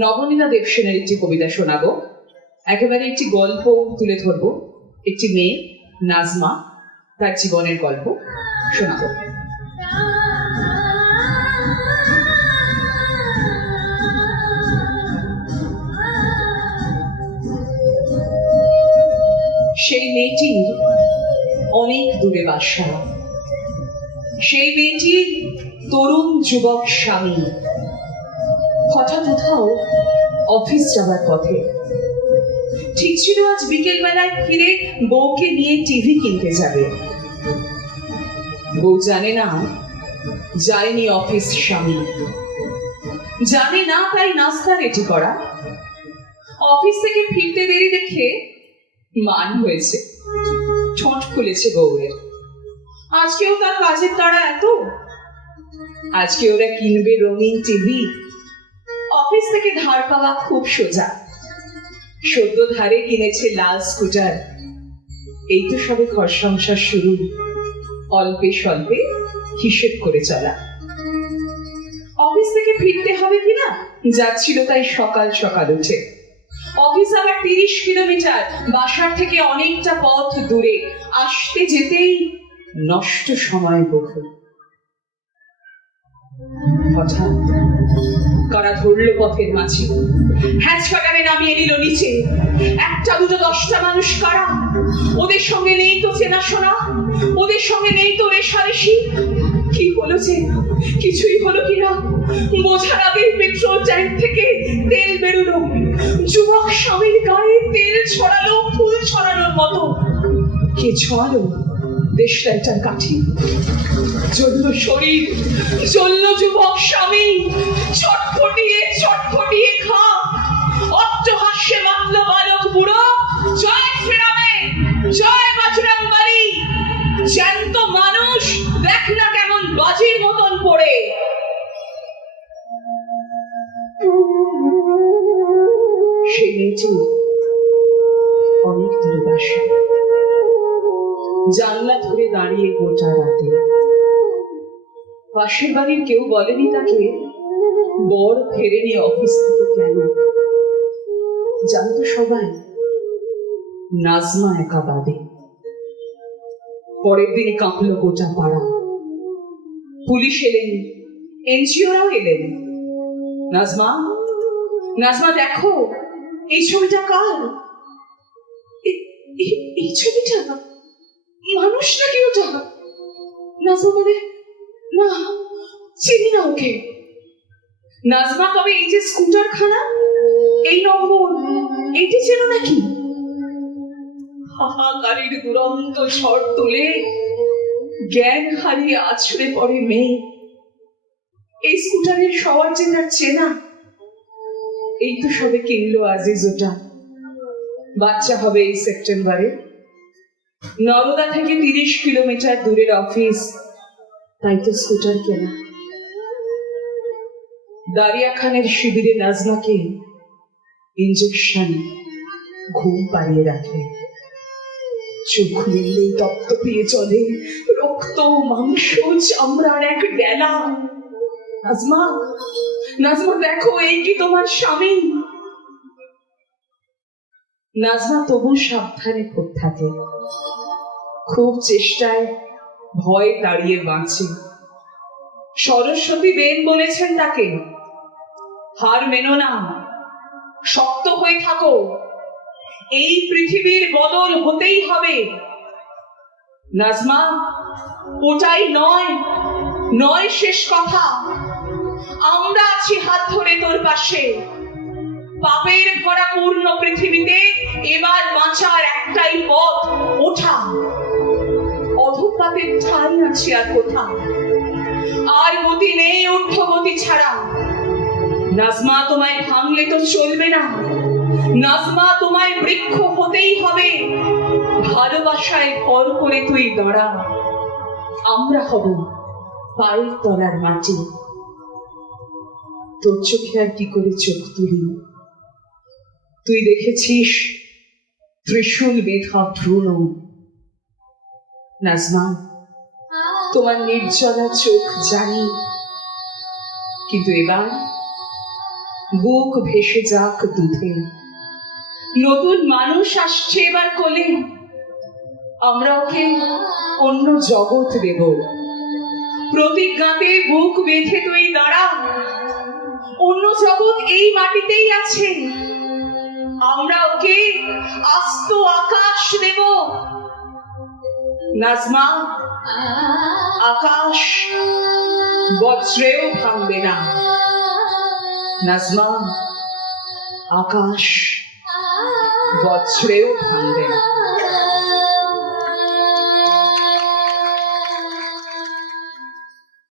নবনীতা দেবসেনের একটি কবিতা শোনাবো। একেবারে একটি গল্প তুলে ধরবো। একটি মেয়ে, নাজমা, তার জীবনের গল্প শোনাবো। সেই মেয়েটির অনেক দূরে বাসা সেই মেয়েটির তরুণ যুবক স্বামী। হঠাৎ কোথাও অফিস যাবার পথে। ঠিক ছিল আজ বিকেল বেলায় ফিরে বউকে নিয়ে টিভি কিনতে যাবে। বউ জানে না যায়নি অফিস স্বামী। জানে না তাই নাস্তা রেডি করা। অফিস থেকে ফিরতে দেরি দেখে মান হয়েছে। ঠোঁট খুলেছে বউয়ের। আজকেও তার কাজের তারা এত? আজকে ওরা কিনবে রঙিন টিভি অফিস থেকে ধার পাওয়া খুব সোজা। সদ্য ধারে কিনেছে লাল স্কুটার। এই তো সবে ঘর সংসার শুরু। অল্পে স্বল্পে হিসেব করে চলা। অফিস থেকে ফিরতে হবে কিনা যাচ্ছিল তাই সকাল সকাল উঠে। অফিস আবার তিরিশ কিলোমিটার, বাসার থেকে অনেকটা পথ দূরে। আসতে যেতেই নষ্ট সময় বহু হঠাৎ ধরলো পথের মাঝে? হ্যাচকাটারে নামিয়ে নিল নিচে। একটা, দুটো, দশটা মানুষ কারা? ওদের সঙ্গে নেই তো চেনাশোনা ওদের সঙ্গে নেই তো রেশারেশি কি হলো যে? কিছুই হলো কিনা? বোঝার আগে পেট্রোল ট্যাঙ্ক থেকে তেল বেরোলো। যুবক স্বামীর গায়ে তেল ছড়ালো, ফুল ছড়ানোর মতো। কে ছড়ালো? দেশলাইটার কাঠি। জ্বলল শরীর, জ্বলল যুবক স্বামী ছটফটিয়ে ছটফটিয়ে খা। অট্টহাস্যে মাতল বালক বুড়ো, জয় শ্রীরামে, জয় বাজরাং বাড়ি জ্যান্ত মানুষ, দেখ না কেমন বাজির মতন পড়ে। সেই মেয়েটি অনেক দূরে বাসা জানলা ধরে দাঁড়িয়ে গোটা রাতে। পাশের বাড়ির কেউ বলেনি তাকে বড় ফেরেনি অফিস থেকে কেন? জানতো সবাই, নাজমা একা বাদে পরের দিন কাঁপলো গোটা পাড়া। পুলিশ এলেন, এনজিওরাও এলেন। নাজমা নাজমা দেখো, এই ছবিটা কার? এই ছবিটা মানুষ নাকি ওটা নাজমা বলে না, চিনি না ওকে। নাজমা, তবে এই যে স্কুটার খানা এই নম্বর এইটি ছিল নাকি? হাহাকারের দুরন্ত ঝড় তুলে জ্ঞান হারিয়ে আছড়ে পড়ে মেয়ে। এই স্কুটারের সবার যে তার চেনা। এই তো সবে কিনলো আজিজ ওটা বাচ্চা হবে এই সেপ্টেম্বরে। নরদা থেকে তিরিশ কিলোমিটার দূরের অফিস। তাই তো স্কুটার কেনা। দারিয়া খানের শিবিরে নাজমাকে ইঞ্জেকশন ঘুম পাড়িয়ে রাখে। চোখ মেললেই তপ্ত পেয়ে চলে। রক্ত মাংস চামড়ার এক ডেলা। নাজমা নাজমা দেখো এই কি তোমার স্বামী? নাজমা তবু সাবধানে খুব থাকে। খুব চেষ্টায় ভয় তাড়িয়ে বাঁচে। সরস্বতী বেন বলেছেন তাকে, হার মেনো না, শক্ত হয়ে থাকো। এই পৃথিবীর বদল হতেই হবে। নাজমা, ওটাই নয় নয় শেষ কথা। আমরা আছি হাত ধরে তোর পাশে। পাপের ভরা পূর্ণ পৃথিবীতে এবার বাঁচার একটাই পথ, ওঠা। অধপাতের ঠাই আছে আর কোথা আর গতি নেই ঊর্ধ্বগতি ছাড়া। নাজমা তোমায় ভাঙলে তো চলবে না। নাজমা তোমায় বৃক্ষ হতেই হবে। ভালোবাসায় ভর করে তুই দাঁড়া। আমরা হব পায়ের তলার মাটি। তোর চোখে আর কি করে চোখ তুলি? তুই দেখেছিস ত্রিশূল বেধা ভ্রূণ। নাজমা, তোমার নির্জলা চোখ জানি। কিন্তু এবার বুক ভেসে যাক দুধে। নতুন মানুষ আসছে এবার কোলে। আমরা ওকে অন্য জগৎ দেব। প্রতিজ্ঞাতে বুক বেঁধে তুই দাঁড়া। অন্য জগৎ এই মাটিতেই আছে। আমরা ওকে আস্ত আকাশ দেব। নাজমা আকাশ বজ্রেও ভাঙবে না। নাজমা আকাশ বজ্রেও ভাঙবে না।